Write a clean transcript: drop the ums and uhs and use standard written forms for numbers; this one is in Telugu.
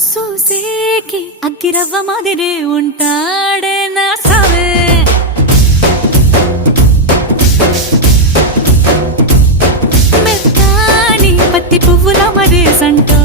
చూసేకి అగ్గిరవ్వ మాదిరే ఉంటాడే నా సావే. మెత్తాని పత్తి పువ్వుల మరే సంటో